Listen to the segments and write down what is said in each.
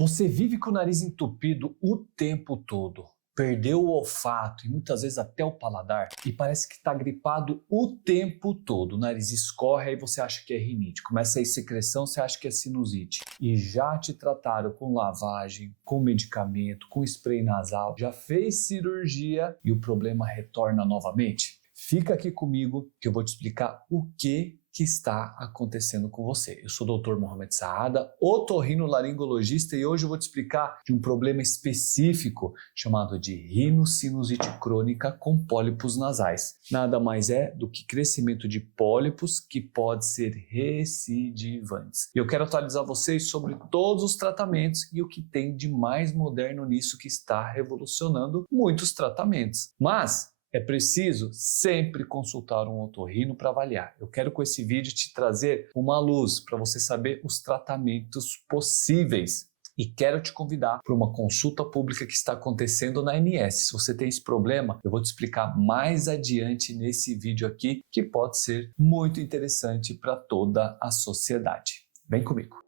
Você vive com o nariz entupido o tempo todo, perdeu o olfato e muitas vezes até o paladar e parece que está gripado o tempo todo. O nariz escorre e você acha que é rinite, começa a ir secreção, você acha que é sinusite. E já te trataram com lavagem, com medicamento, com spray nasal, já fez cirurgia e o problema retorna novamente? Fica aqui comigo que eu vou te explicar o que está acontecendo com você. Eu sou o Dr. Mohamed Saada, otorrinolaringologista, e hoje eu vou te explicar de um problema específico chamado de rinocinusite crônica com pólipos nasais. Nada mais é do que crescimento de pólipos que pode ser recidivantes. E eu quero atualizar vocês sobre todos os tratamentos e o que tem de mais moderno nisso que está revolucionando muitos tratamentos. Mas é preciso sempre consultar um otorrino para avaliar. Eu quero com esse vídeo te trazer uma luz para você saber os tratamentos possíveis. E quero te convidar para uma consulta pública que está acontecendo na ANS. Se você tem esse problema, eu vou te explicar mais adiante nesse vídeo aqui, que pode ser muito interessante para toda a sociedade. Vem comigo!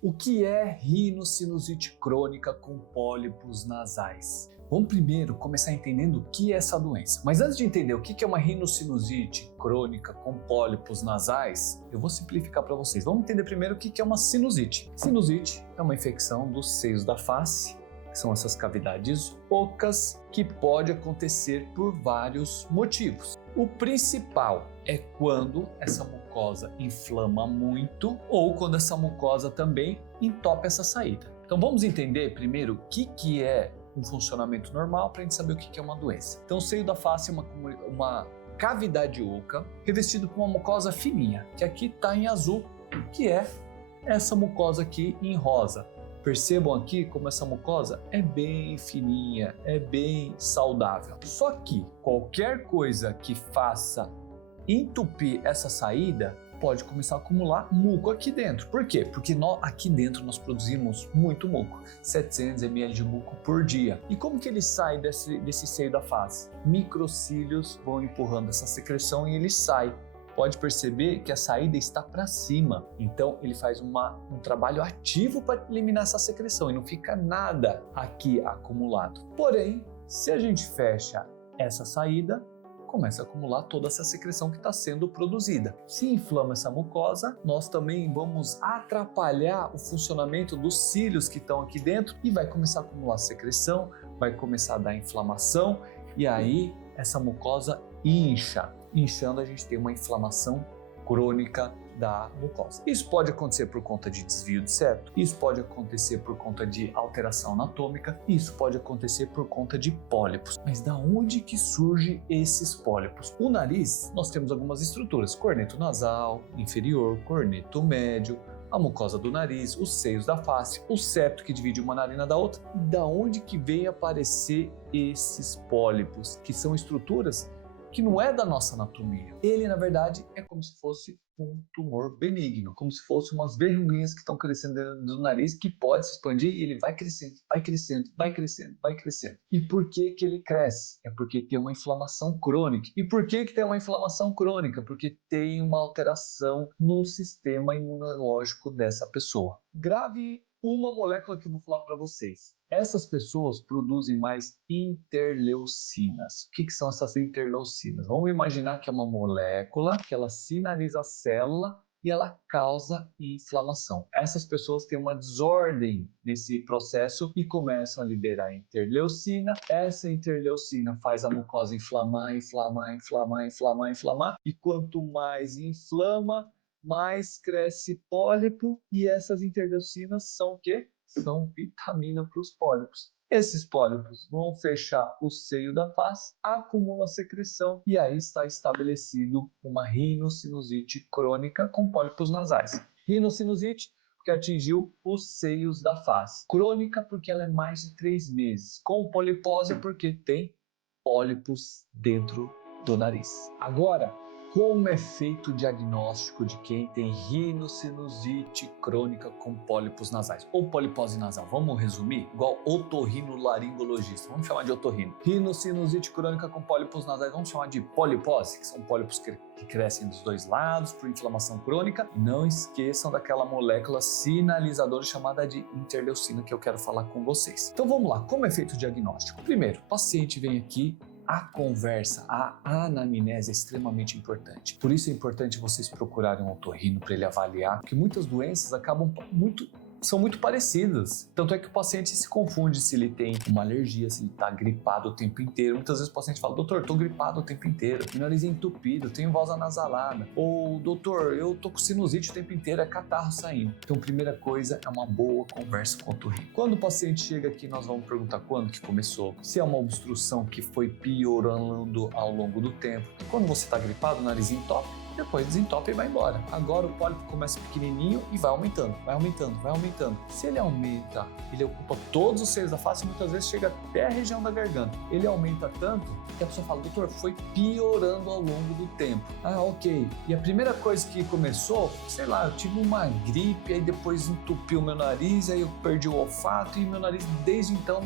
O que é rinocinusite crônica com pólipos nasais? Vamos primeiro começar entendendo o que é essa doença. Mas antes de entender o que é uma rinocinusite crônica com pólipos nasais, eu vou simplificar para vocês. Vamos entender primeiro o que é uma sinusite. Sinusite é uma infecção dos seios da face, que são essas cavidades ocas, que pode acontecer por vários motivos. O principal é quando essa mucosa inflama muito ou quando essa mucosa também entope essa saída. Então vamos entender primeiro o que é um funcionamento normal para a gente saber o que é uma doença. Então o seio da face é uma cavidade oca revestido com uma mucosa fininha, que aqui está em azul, que é essa mucosa aqui em rosa. Percebam aqui como essa mucosa é bem fininha, é bem saudável. Só que qualquer coisa que faça entupir essa saída pode começar a acumular muco aqui dentro. Por quê? Porque aqui dentro nós produzimos muito muco, 700 ml de muco por dia. E como que ele sai desse seio da face? Microcílios vão empurrando essa secreção e ele sai. Pode perceber que a saída está para cima, então ele faz um trabalho ativo para eliminar essa secreção e não fica nada aqui acumulado. Porém, se a gente fecha essa saída, começa a acumular toda essa secreção que está sendo produzida. Se inflama essa mucosa, nós também vamos atrapalhar o funcionamento dos cílios que estão aqui dentro e vai começar a acumular secreção, vai começar a dar inflamação e aí essa mucosa incha. Inchando, a gente tem uma inflamação crônica da mucosa. Isso pode acontecer por conta de desvio de septo, isso pode acontecer por conta de alteração anatômica, isso pode acontecer por conta de pólipos. Mas da onde que surgem esses pólipos? O nariz, nós temos algumas estruturas: corneto nasal inferior, corneto médio, a mucosa do nariz, os seios da face, o septo que divide uma narina da outra. Da onde que vem aparecer esses pólipos, que são estruturas que não é da nossa anatomia? Ele, na verdade, é como se fosse um tumor benigno, como se fosse umas verruguinhas que estão crescendo dentro do nariz, que pode se expandir e ele vai crescendo, vai crescendo, vai crescendo, vai crescendo. E por que que ele cresce? É porque tem uma inflamação crônica. E por que que tem uma inflamação crônica? Porque tem uma alteração no sistema imunológico dessa pessoa. Grave uma molécula que eu vou falar para vocês. Essas pessoas produzem mais interleucinas. O que são essas interleucinas? Vamos imaginar que é uma molécula que ela sinaliza a célula e ela causa inflamação. Essas pessoas têm uma desordem nesse processo e começam a liberar interleucina. Essa interleucina faz a mucosa inflamar, inflamar, inflamar, inflamar, inflamar. E quanto mais inflama, mais cresce pólipo, e essas interleucinas são o quê? São vitamina para os pólipos. Esses pólipos vão fechar o seio da face, acumula secreção e aí está estabelecido uma rinocinusite crônica com pólipos nasais. Rinocinusite porque atingiu os seios da face. Crônica porque ela é mais de 3 meses. Com polipose porque tem pólipos dentro do nariz. Agora, como é feito o diagnóstico de quem tem rinocinusite crônica com pólipos nasais ou polipose nasal. Vamos resumir? Igual otorrinolaringologista. Vamos chamar de otorrino. Rinocinusite crônica com pólipos nasais, vamos chamar de polipose, que são pólipos que crescem dos dois lados por inflamação crônica. Não esqueçam daquela molécula sinalizadora chamada de interleucina que eu quero falar com vocês. Então vamos lá, como é feito o diagnóstico? Primeiro, o paciente vem aqui, a conversa, a anamnese é extremamente importante. Por isso é importante vocês procurarem um otorrino para ele avaliar, porque muitas doenças são muito parecidas. Tanto é que o paciente se confunde se ele tem uma alergia, se ele está gripado o tempo inteiro. Muitas vezes o paciente fala, doutor, estou gripado o tempo inteiro, meu nariz é entupido, tenho voz anasalada. Ou, doutor, eu estou com sinusite o tempo inteiro, é catarro saindo. Então, primeira coisa é uma boa conversa com o otorrino. Quando o paciente chega aqui, nós vamos perguntar quando que começou, se é uma obstrução que foi piorando ao longo do tempo. Quando você está gripado, o nariz entope, depois desentope e vai embora. Agora o pólipo começa pequenininho e vai aumentando, vai aumentando, vai aumentando. Se ele aumenta, ele ocupa todos os seios da face e muitas vezes chega até a região da garganta. Ele aumenta tanto que a pessoa fala, doutor, foi piorando ao longo do tempo. Ah, ok. E a primeira coisa que começou, sei lá, eu tive uma gripe, aí depois entupiu meu nariz, aí eu perdi o olfato e meu nariz desde então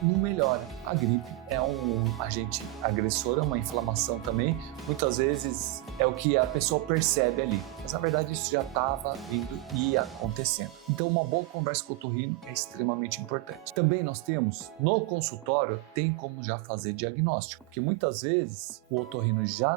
não melhora. A gripe é um agente agressor, é uma inflamação também. Muitas vezes é o que a pessoa percebe ali, mas na verdade isso já estava vindo e acontecendo. Então uma boa conversa com o otorrino é extremamente importante. Também nós temos, no consultório, tem como já fazer diagnóstico, porque muitas vezes o otorrino já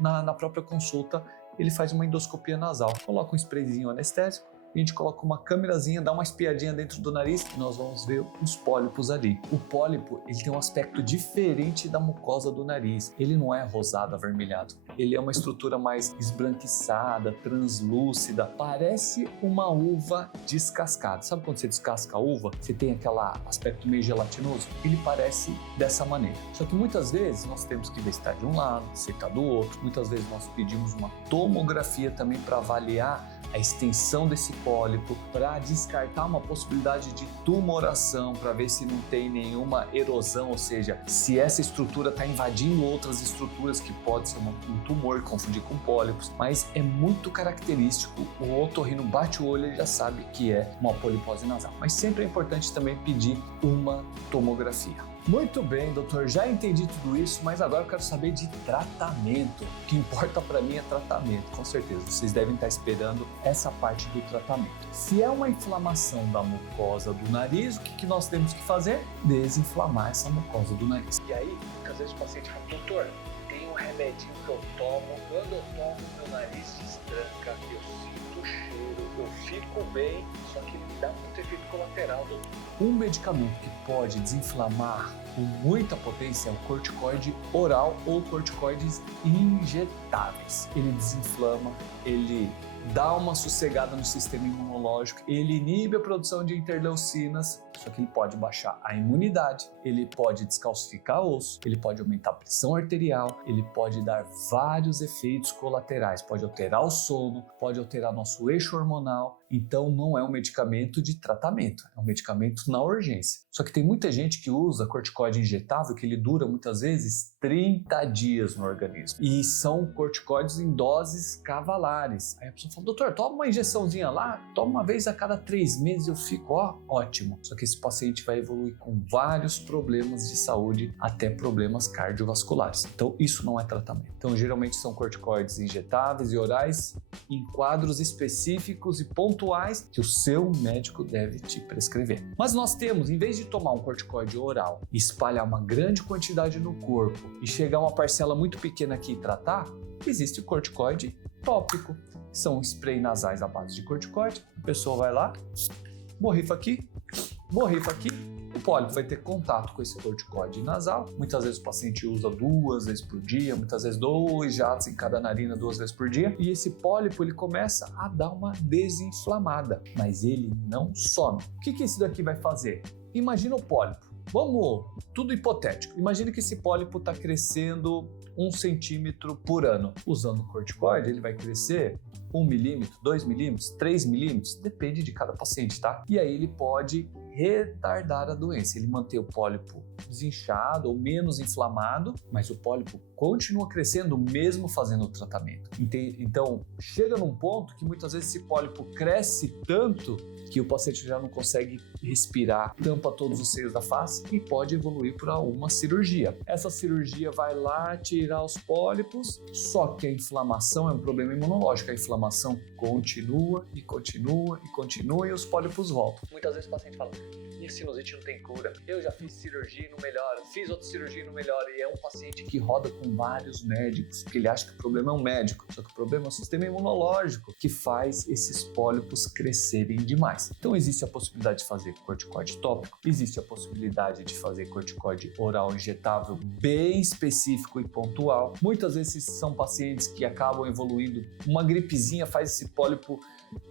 na própria consulta, ele faz uma endoscopia nasal, coloca um sprayzinho anestésico, a gente coloca uma câmerazinha, dá uma espiadinha dentro do nariz e nós vamos ver os pólipos ali. O pólipo, ele tem um aspecto diferente da mucosa do nariz. Ele não é rosado, avermelhado. Ele é uma estrutura mais esbranquiçada, translúcida. Parece uma uva descascada. Sabe quando você descasca a uva? Você tem aquele aspecto meio gelatinoso? Ele parece dessa maneira. Só que muitas vezes nós temos que ver se está de um lado, se está do outro. Muitas vezes nós pedimos uma tomografia também para avaliar a extensão desse pólipo, para descartar uma possibilidade de tumoração, para ver se não tem nenhuma erosão, ou seja, se essa estrutura está invadindo outras estruturas que pode ser um tumor, confundir com pólipos, mas é muito característico, o otorrino bate o olho e já sabe que é uma polipose nasal, mas sempre é importante também pedir uma tomografia. Muito bem, doutor, já entendi tudo isso, mas agora eu quero saber de tratamento. O que importa para mim é tratamento, com certeza. Vocês devem estar esperando essa parte do tratamento. Se é uma inflamação da mucosa do nariz, o que nós temos que fazer? Desinflamar essa mucosa do nariz. E aí, muitas vezes o paciente fala, doutor, tem um remedinho que eu tomo, quando eu tomo, meu nariz destranca, eu sinto o cheiro, eu fico bem, só que me dá muito efeito colateral, doutor. Um medicamento que pode desinflamar com muita potência é o corticoide oral ou corticoides injetáveis. Ele desinflama, ele dá uma sossegada no sistema imunológico, ele inibe a produção de interleucinas, só que ele pode baixar a imunidade, ele pode descalcificar osso, ele pode aumentar a pressão arterial, ele pode dar vários efeitos colaterais, pode alterar o sono, pode alterar nosso eixo hormonal. Então não é um medicamento de tratamento, é um medicamento na urgência. Só que tem muita gente que usa corticoide injetável que ele dura muitas vezes 30 dias no organismo. E são corticoides em doses cavalares. Aí a pessoa fala, doutor, toma uma injeçãozinha lá, toma uma vez a cada 3 meses, eu fico, ótimo. Só que esse paciente vai evoluir com vários problemas de saúde, até problemas cardiovasculares. Então isso não é tratamento. Então geralmente são corticoides injetáveis e orais em quadros específicos e pontuais que o seu médico deve te prescrever. Mas nós temos, em vez de tomar um corticoide oral e espalhar uma grande quantidade no corpo e chegar uma parcela muito pequena aqui e tratar, existe o corticoide tópico. São spray nasais à base de corticoide. A pessoa vai lá, borrifa aqui, o pólipo vai ter contato com esse corticoide nasal. Muitas vezes o paciente usa 2 vezes por dia, muitas vezes 2 jatos em cada narina 2 vezes por dia. E esse pólipo ele começa a dar uma desinflamada, mas ele não some. O que isso daqui vai fazer? Imagina o pólipo. Vamos, tudo hipotético. Imagina que esse pólipo está crescendo 1 centímetro por ano. Usando o corticoide, ele vai crescer 1 milímetro, 2 milímetros, 3 milímetros, depende de cada paciente, tá? E aí ele pode retardar a doença, ele manter o pólipo desinchado ou menos inflamado, mas o pólipo continua crescendo mesmo fazendo o tratamento. Então, chega num ponto que muitas vezes esse pólipo cresce tanto que o paciente já não consegue respirar, tampa todos os seios da face e pode evoluir para uma cirurgia. Essa cirurgia vai lá tirar os pólipos, só que a inflamação é um problema imunológico, a inflamação continua e continua e continua e os pólipos voltam. Muitas vezes o paciente fala: minha sinusite não tem cura, eu já fiz cirurgia e não melhora, fiz outra cirurgia e não melhora, e é um paciente que roda com vários médicos, porque ele acha que o problema é um médico, só que o problema é o sistema imunológico que faz esses pólipos crescerem demais. Então existe a possibilidade de fazer corticoide tópico, existe a possibilidade de fazer corticoide oral injetável bem específico e pontual. Muitas vezes são pacientes que acabam evoluindo, uma gripezinha faz esse pólipo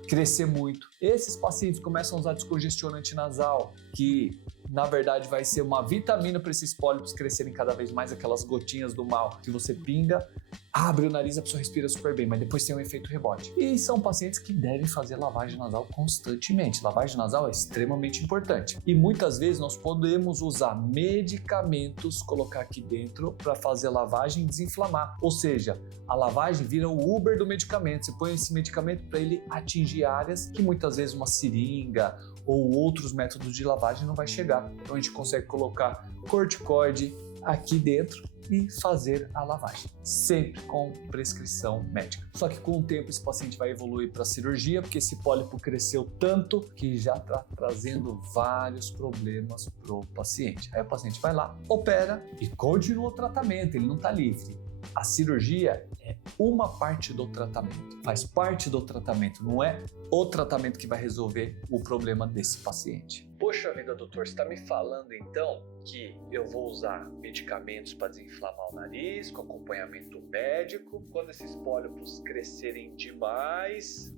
crescer muito. Esses pacientes começam a usar descongestionante nasal, que na verdade vai ser uma vitamina para esses pólipos crescerem cada vez mais, aquelas gotinhas do mal que você pinga, abre o nariz, a pessoa respira super bem, mas depois tem um efeito rebote. E são pacientes que devem fazer lavagem nasal constantemente. Lavagem nasal é extremamente importante. E muitas vezes nós podemos usar medicamentos, colocar aqui dentro para fazer a lavagem e desinflamar. Ou seja, a lavagem vira o Uber do medicamento. Você põe esse medicamento para ele atingir áreas que muitas vezes uma seringa ou outros métodos de lavagem não vai chegar. Então a gente consegue colocar corticoide aqui dentro e fazer a lavagem, sempre com prescrição médica. Só que com o tempo esse paciente vai evoluir para cirurgia, porque esse pólipo cresceu tanto que já está trazendo vários problemas para o paciente. Aí o paciente vai lá, opera e continua o tratamento, ele não está livre. A cirurgia é uma parte do tratamento, faz parte do tratamento, não é o tratamento que vai resolver o problema desse paciente. Poxa vida, doutor, você está me falando então que eu vou usar medicamentos para desinflamar o nariz, com acompanhamento médico, quando esses pólipos crescerem demais,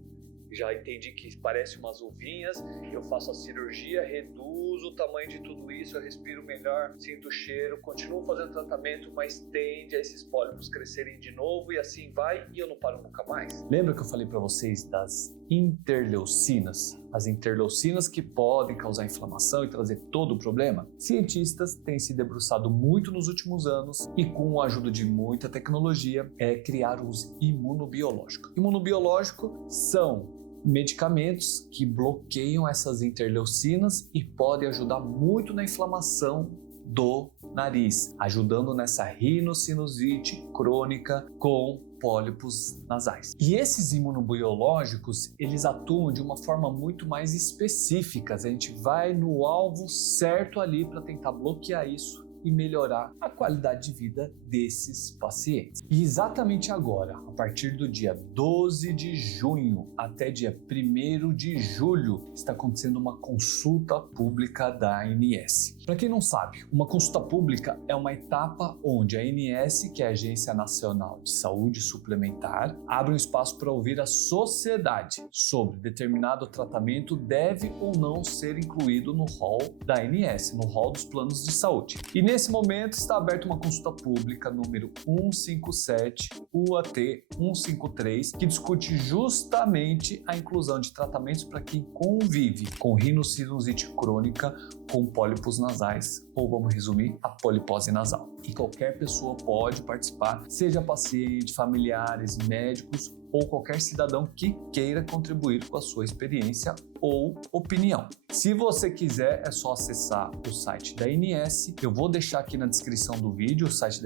já entendi que parece umas uvinhas, eu faço a cirurgia, reduzo o tamanho de tudo isso, eu respiro melhor, sinto o cheiro, continuo fazendo tratamento, mas tende a esses pólipos crescerem de novo e assim vai e eu não paro nunca mais. Lembra que eu falei para vocês das interleucinas? As interleucinas que podem causar inflamação e trazer todo o problema? Cientistas têm se debruçado muito nos últimos anos e com a ajuda de muita tecnologia criaram os imunobiológicos. Imunobiológicos são medicamentos que bloqueiam essas interleucinas e podem ajudar muito na inflamação do nariz, ajudando nessa rinocinusite crônica com pólipos nasais. E esses imunobiológicos, eles atuam de uma forma muito mais específica. A gente vai no alvo certo ali para tentar bloquear isso e melhorar a qualidade de vida desses pacientes. E exatamente agora, a partir do dia 12 de junho até dia 1º de julho, está acontecendo uma consulta pública da ANS. Para quem não sabe, uma consulta pública é uma etapa onde a ANS, que é a Agência Nacional de Saúde Suplementar, abre um espaço para ouvir a sociedade sobre determinado tratamento deve ou não ser incluído no rol da ANS, no rol dos planos de saúde. E nesse momento está aberta uma consulta pública número 157 UAT 153, que discute justamente a inclusão de tratamentos para quem convive com rinocinusite crônica com pólipos nasais, ou vamos resumir, a polipose nasal. E qualquer pessoa pode participar, seja paciente, familiares, médicos ou qualquer cidadão que queira contribuir com a sua experiência ou opinião. Se você quiser, é só acessar o site da ANS. Eu vou deixar aqui na descrição do vídeo o site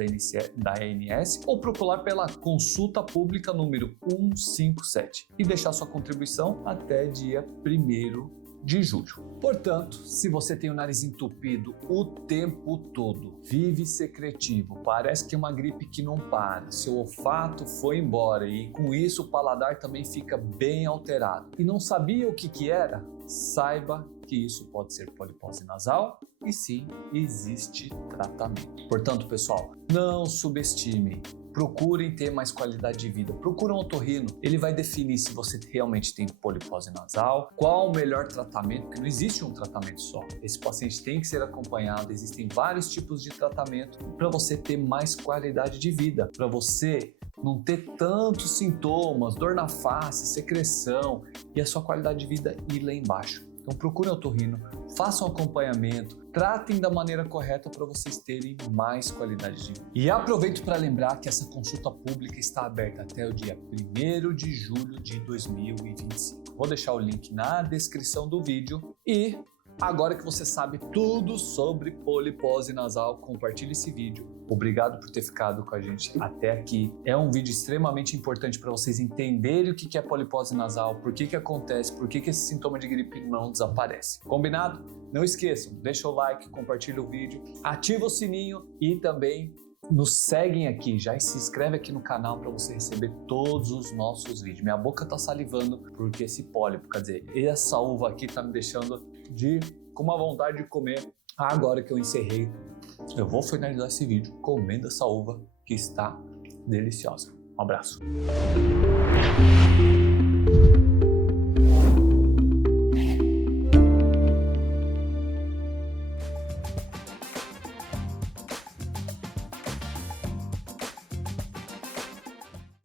da ANS ou procurar pela consulta pública número 157 e deixar sua contribuição até dia 1º de julho. Portanto, se você tem o nariz entupido o tempo todo, vive secretivo, parece que é uma gripe que não para, seu olfato foi embora e com isso o paladar também fica bem alterado e não sabia o que era, saiba que isso pode ser polipose nasal e sim, existe tratamento. Portanto, pessoal, não subestime. Procurem ter mais qualidade de vida. Procure um otorrino. Ele vai definir se você realmente tem polipose nasal, qual o melhor tratamento, porque não existe um tratamento só. Esse paciente tem que ser acompanhado. Existem vários tipos de tratamento para você ter mais qualidade de vida, para você não ter tantos sintomas, dor na face, secreção e a sua qualidade de vida ir lá embaixo. Então procurem o otorrino, façam acompanhamento, tratem da maneira correta para vocês terem mais qualidade de vida. E aproveito para lembrar que essa consulta pública está aberta até o dia 1º de julho de 2025. Vou deixar o link na descrição do vídeo e agora que você sabe tudo sobre polipose nasal, compartilhe esse vídeo. Obrigado por ter ficado com a gente até aqui. É um vídeo extremamente importante para vocês entenderem o que é polipose nasal, por que acontece, por que esse sintoma de gripe não desaparece. Combinado? Não esqueçam, deixa o like, compartilha o vídeo, ativa o sininho e também nos seguem aqui, já se inscreve aqui no canal para você receber todos os nossos vídeos. Minha boca tá salivando porque esse pólipo, quer dizer, essa uva aqui tá me deixando com uma vontade de comer. Agora que eu encerrei, eu vou finalizar esse vídeo comendo essa uva que está deliciosa. Um abraço.